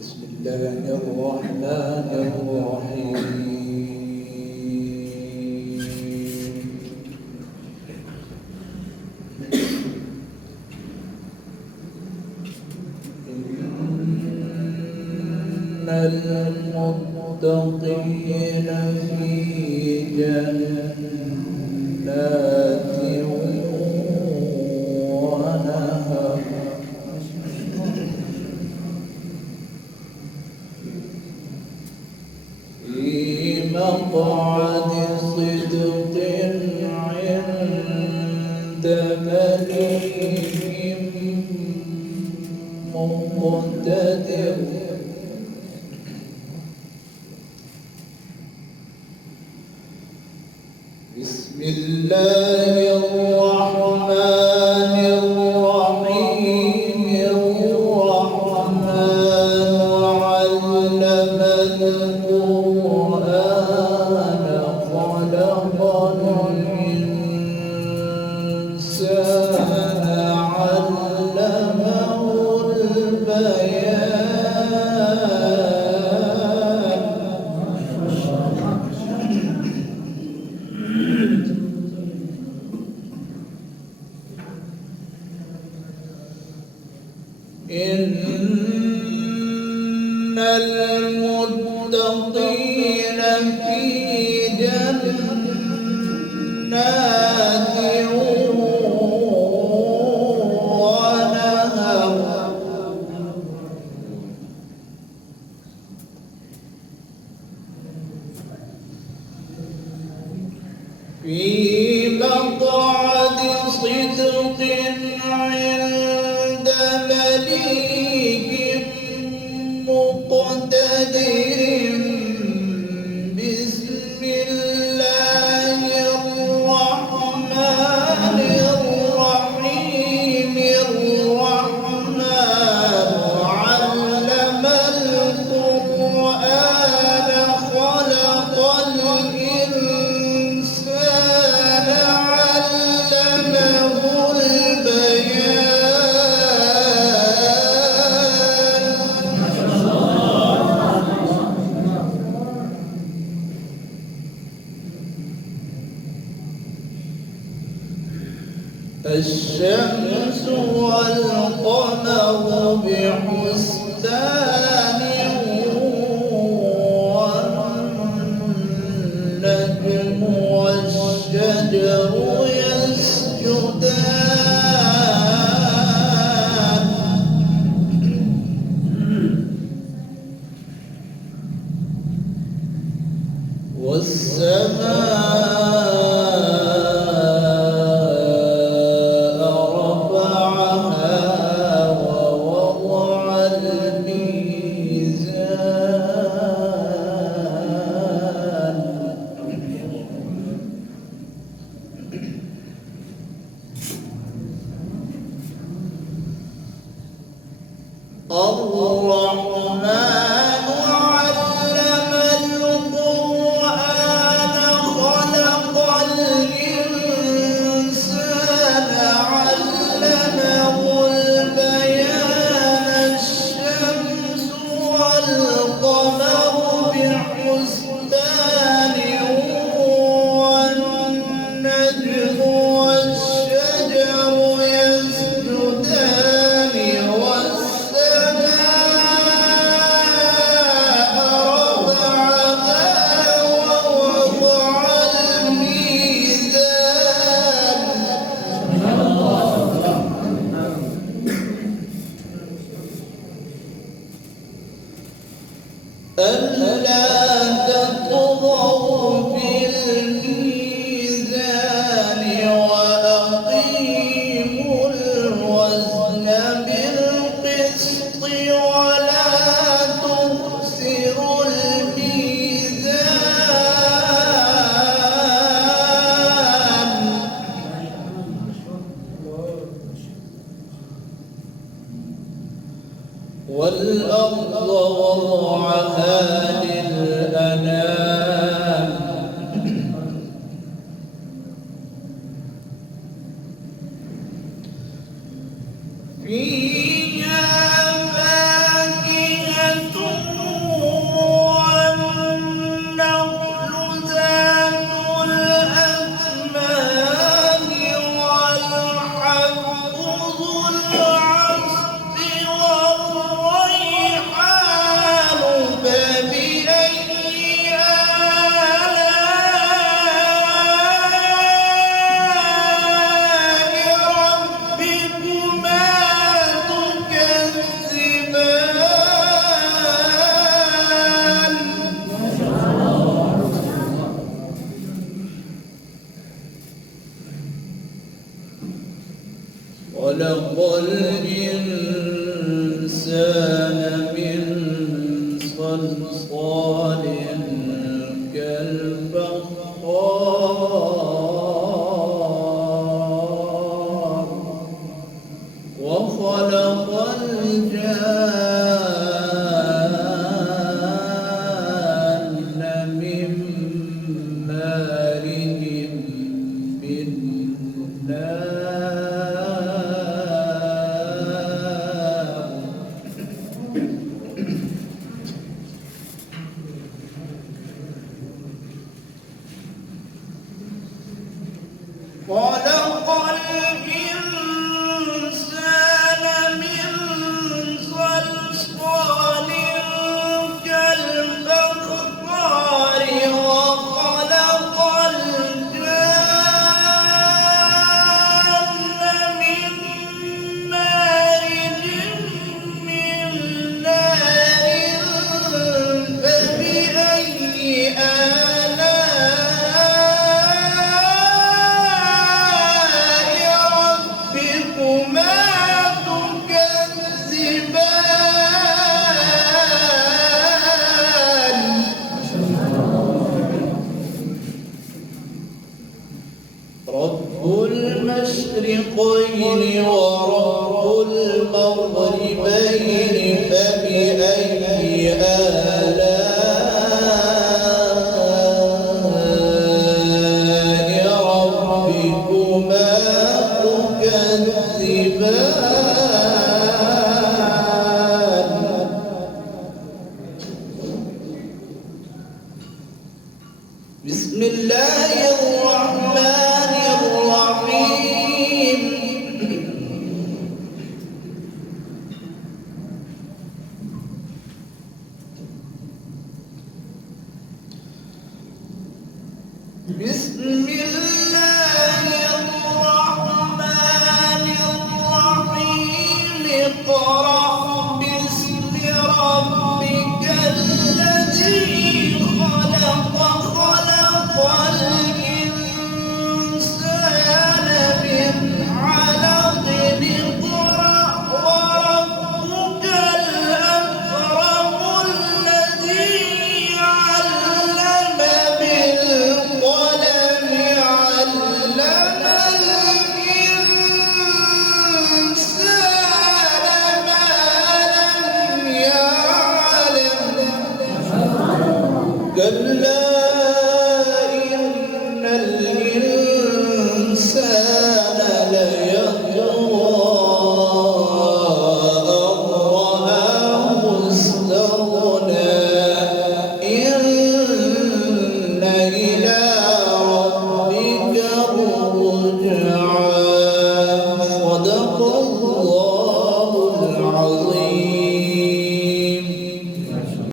بسم الله الرحمن الرحيم. إن المتقين في جنات ونهر في مقعد صدق عند مليك مقتدر. بسم الله الرحمن الرحيم. الرحمن علم القرآن خلق الإنسان علمه البيان. إن المتقين في جنات ونهر في مقعد صدق عند مليك مقتدر. بسم الله الرحمن الرحيم. الرحمن علم القرآن خلق الإنسان علمه الشمس والقمر بحسبان والنجم والشجر يسجدان والسماء رفعها ووضع الميزان. الرحمن علم القرآن خلق الإنسان علمه البيان. الشمس والقمر بحسبان والنجم والشجر يسجدان والسماء رفعها ووضع الميزان. ألا تطغوا في الميزان وأقيموا الوزن بالقسط ولا تخسروا الميزان. والأرض وضعها للأنام. فيها فاكهة من صلصال كالفخار وخلق الجان من مارج من نار خلق الإنسان من صلصال كالفخار وخلق الجان من مارج من نار فبأي رب المشرقين ورب المغربين فبأي آلاء ربكما تكذبان بسم الله الرحمن الرحيم بسم الله الرحمن الرحيم اقرأ باسم ربك الذي خلق خلق الإنسان من علق اقرأ وربك الأكرم الذي علم بالقلم علم الإنسان ما لم يعلم كلا إن الإنسان ليطغى أن رآه استغنى إن إلى ربك الرجعى صدق الله العظيم